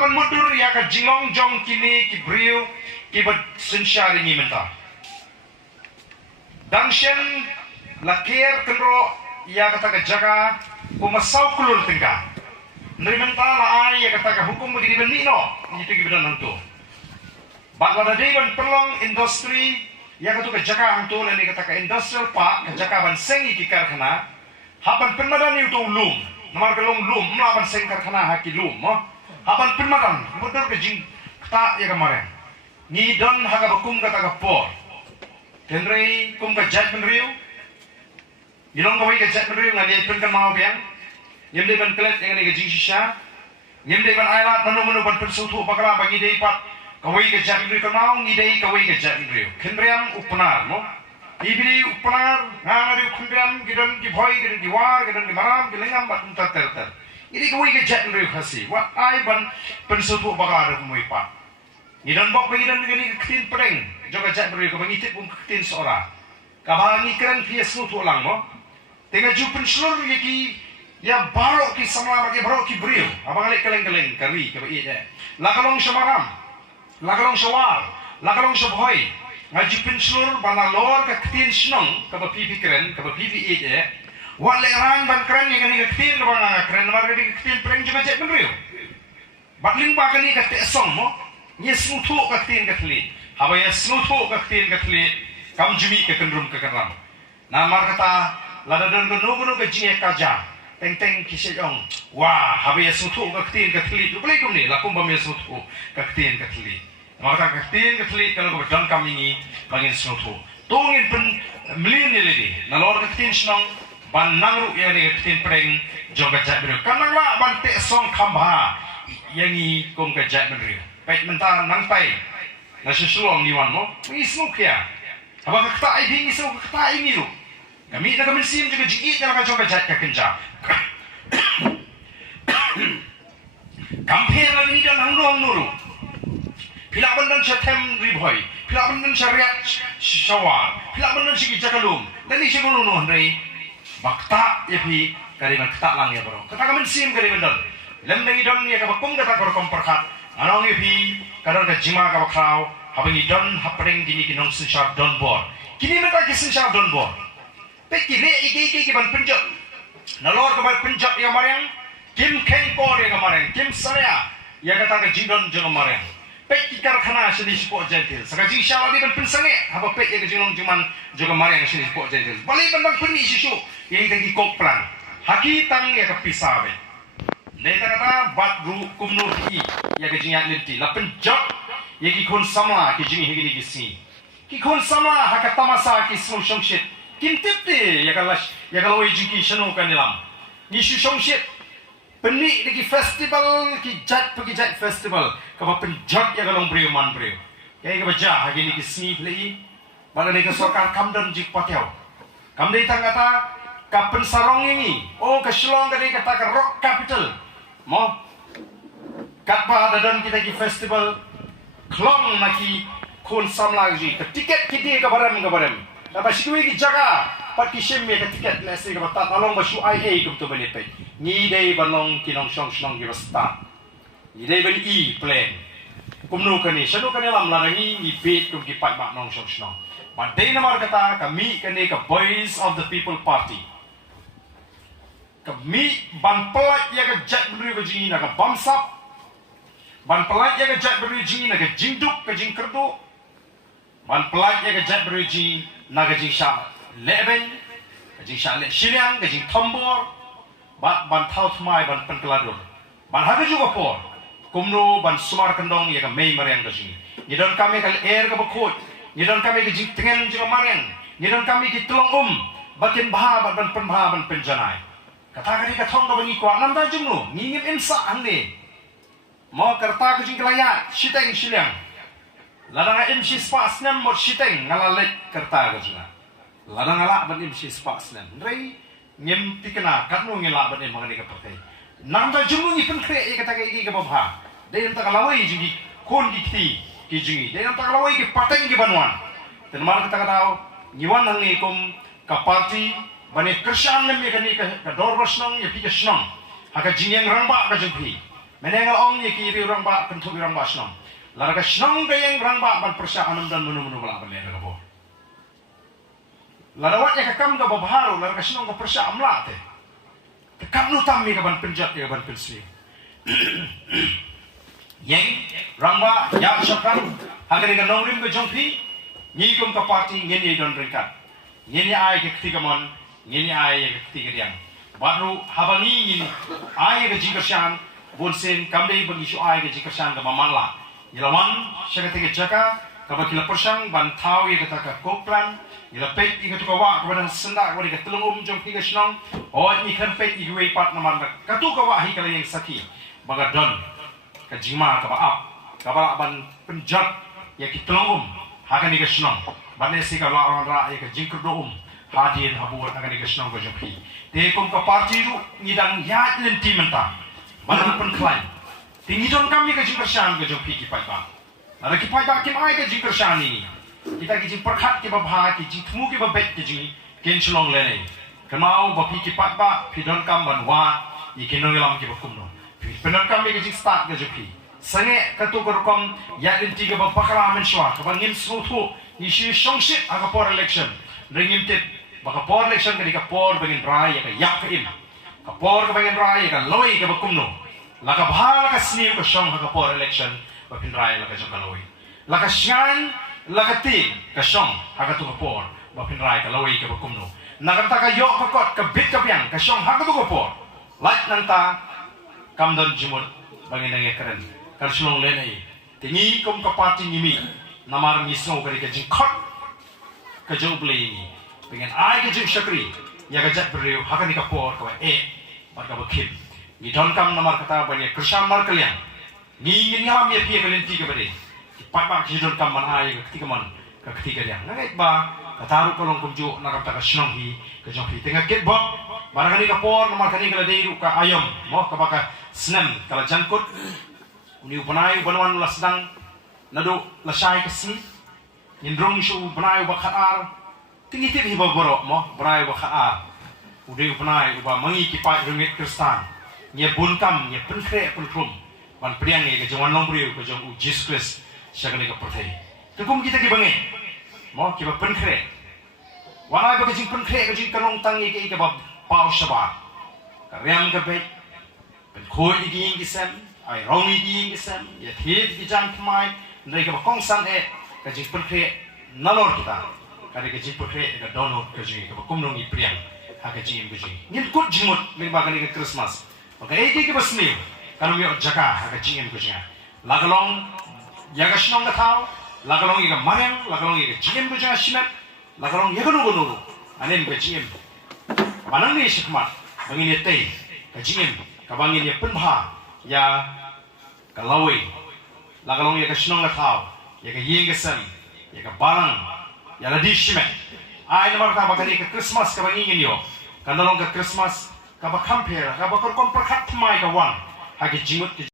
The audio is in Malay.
ban mudur ya ka jingong jong kini ki brio ki bad sensyari ni menta dangshen lakir kenro ya kata ka jaga kumasau kulul tingka nerimenta la ai ya kata ka hukum begini beni no itu ki bedan hantu bagada deban perlong industri ya kata ka jaga hantu leni kata ka industrial park ka jaga ban sengi ki karkhana hapan penmadan itu lum namar kalong lum melaban seng karkhana haki lum hapan penmadan mudur ke jing ta ya kemarin ni don haga bakum kata ka por tenrei kum ka jat menriu Yilong kawai ke jat menriu ngadi pen kan mau biang nyem de ban klet yang ni ke jing shisha nyem de ban ailat menu ban persutu bakala bagi dei pat kawai ke jat menriu kan mau ngidei kawai ke jat menriu kenriam upnar no ibili upnar ngari kenriam gidan ki boy gidan ki war gidan ki maram gilengam bat unta ter ini kawai ke jat menriu khasi wa ai ban persutu bakala da kumui pat gidan bok gidan gini ketin pereng joga jat menriu ka bangitip pun ketin seorang kabangi keren pia sutu lang mo tengah jupen seluruh yaki ya barok ki sama bagi barok ki brio abang alik keleng kari ke bai je lakalong samaram lakalong sawar lakalong sabhoi ngajupen seluruh bana lor ke ketin snong ke pipi keren ke pipi je wale rang ban keren yang ni ketin ke bang keren mar ke ketin preng juga je brio batling ba ke ni ke tesong mo ye sutu ke ketin ke tli haba ye sutu ke ketin ke tli kam jumi ke kendrum ke keram namar kata ladadon gunu ke jinge kaja teng kisejong wah habe sutu ke ketin ke tli lu kum ni lakum bam sutu ke ketin ke tli maka ke ketin ke tli kalau ke dan kami ni bangin sutu tungin pen melin ni lagi nalor ke ketin snong ban nangru ya ni ke ketin preng jong ke jat beru kanang la ban te song khamba yang ni kum ke jat beru pet mentar nang pai na susulong ni wan mo ismuk ya abang kata ini so kata ini lu kami nak mensim juga jigit dalam kacau kajat kekenca kampir lagi ni dan hangrong nuru pila bandan setem riboy pila bandan syariat syawal pila bandan sigi jakalum dan ni sigi nunu hendai bakta ya pi kari bakta lang ya bro kata kami mensim kari bandan lem lagi don ya kabakum kata korkom perkat anong ya pi kadang kajima kabakrau habang idon hapring gini kinong sensar don bor kini mereka ki sensar don bor peki le iki ban penjat nalor ke ban penjat yang marang kim keng por yang marang kim saya ya kata ke jindon jeng marang peki karkhana sini sport gentil sakaji syawali ban pensange haba pek ya ke jindon cuman juga marang sini sport gentil balik bandang peni susu yang tadi koplang haki tang ya ke pisabe Neta kata bat ru kumnu ki ya ke jingat linti la penjat yaki kon sama ki jingi higi ni si ki kon sama haka tamasa ki smu shongshit kim tipte ya kalau jingi shanu kanilam ni shu shongshit peni ki festival ki jat festival ka ba penjat ya kalau brio man brio ya ka baja hagi ni ki si plei bala ni ka sarkar kamdan jik patel kamdei tangata ka pensarong ini oh ka shlong ka kata ka rock capital mo katba dadan kita ki festival klong naki kon samla ji ke tiket kiti ke baram apa sikui ki jaga pat ki shem me ke tiket nasi ke batat along ba shu ia ke to bele pe ni dei balong kinong shong ki basta ni dei ben i plan kumnu kani shanu kani lam larangi ni bit kum ki pat mak nong shong but dei namar kata kami kani ka boys of the people party kami ban pelat ya ke jat beri bajingi na ka bamsap ban pelat ya ke jat beruji na ke jingduk ke jing kerdu ban pelat ya ke jat beruji na ke jing sha leben ke jing sha le shiliang ke jing tombor ban thau thmai ban penkeladur ban haga juga por kumno ban sumar kendong ya ke mei mariang ke jing ni don kami kal air ke bakut ni don kami ke jing tengen juga mariang ni don kami ki tulong batin bha ban penbha ban penjanai kata kali ka thong do ni kwa nam da jumnu ni ngim insa ande mau kerta kucing kelayat, siteng siliang. Ladang MC spas nem mot siteng ngalalek kerta kucing. Ladang alak ban MC spas nem. Rei ngem tikena katnu ngelak ban em mangani kapate. Nam da jungu ni pen kre kata ke ke babha. Dei enta kalawai jingi kon dikti ki jingi. Dei enta kalawai ki pateng ki banwan. Dan mal kata katau nyiwan nang ni kum ka parti bani kersan nem ye kani ka dorbasnong ye pi kesnong. Haka jingyang rangba ka jengpi. menengal ong ye ki orang ba pentuk orang ba snong larga snong ga yang orang ba ban persya anam dan menu bala ban le ga bo larawat ya kakam ga babaharu larga snong ga persya amla te tekam nu tam mi ga ban penjat ya ban pensi yang rangba ya syakran agari ga nongrim ga jongpi ni kum ka parti ngeni don ringkat ngeni ai ke ketiga mon ngeni ai ke ketiga yang baru habani ini ai ga jingkershan bonsen kamdei bagi isu ai ga jingkershan ga mamala ilawan syakati ga jaka ka bakila persang ban tau ye ga ka koplan ila pet i ga to wa ka ban senda ga ga telungum jongpi ga snong o ni kan pet i ga pat naman ka tu ka wa hi ka yang saki baga don ka jima ka ba ap ka ba ban penjat ya ki telungum hakan ni ga snong ban ne si ka la orang ra ya ga jingkerdum hadin habur akan ni ga snong ga jongpi te kum ka parti ru ngidang ya lenti mentang banan pen klain tingi don kami ka jingkershan ga jongpi ki pai ba ada ki pai ba ki mai ka jingkershan ni kita ki jing perkhat ki ba bha ki jing thmu ki ba bet ki jing ken chlong le nei kamau ba pi ki pat ba pi don kam ban wa i ki nong lam ki ba kum no pi penon kam ki jing start ga jongpi sange ka tu ko kom ya lenti ga ba pakala men shwa ka ba ngim smu thu ni shi shongshit aga por election ringim tet baka por election ka di ka por bangin rai ya ka yak ka im ka por ka bangin rai ka loi ka bakum no la ka bha la ka sniu ka shong ka por election ba pin rai la ka jong ka loi la ka shan la ka ti ka shong ha ka tu ka por ba pin rai ka loi ka bakum no na ka ta ka yo ka kot ka bit ka piang ka shong ha ka tu ka por lait nang ta kam don jimut bangin nang keren ka shlong le nei tingi kom ka parti ni mi namar mi sno ka di ka jing khot ka jong blei ni pengen ai ke jing syakri ya gajat beriu hakan ni kapor ka ba ka bakhin ni don kam namar kata ba ni kersham mar kalian ni ngam ya pie kalian tiga bade pat ba ki don kam man ai ka tiga man ka ketiga dia ngai ba kataru kolong kumju na kata ka snong hi ka jong hi tengah ket ba barang ni kapor namar kani kala dei ka ayam mo ka baka snem kala jankut uni upanai banwan la sedang nado la syai kasi nyendrong isu upanai ba khaar tinggi tinggi hiba borok mo berai ba khaar udai upanai uba mangi ki pai rumit kristan nye bunkam nye penkre penkrum ban priang ni ke jong long briu ke jong Jesus Christ syagani ka perthai tukum kita ki bangi mo ki ba penkre wanai ba ke jing penkre ke jing kanong tangi ke ba pau shabat ka riam ka be pen khoi ki ing kisam ai rong ki ing kisam ya thit ki jang thmai ndai ka ba kong san ka jing penkre nalor kita kari ke jing putre ka dono ke jing ka kumnong i priang ha ke jing bujing ngin kut jimut me ba kani ke Christmas oke ke basmi kanu mi jaka ha ke jing bujing lagalong ya ga shnong ka thau lagalong i ka mareng lagalong i ka jing bujing shimet lagalong ya gonu gonu anen ke jing manang ni shikmat bangin ye tei ka jing ka bangin ye penbha ya ka lawi lagalong ya ka shnong ka thau ya ka yeng ke sam ya ka balang ya ladi shime ai namar ka bakani ke Christmas ka bangin yo kanalong ka Christmas ka ba compare ka ba kon perkhat mai ka wan ha ke jimut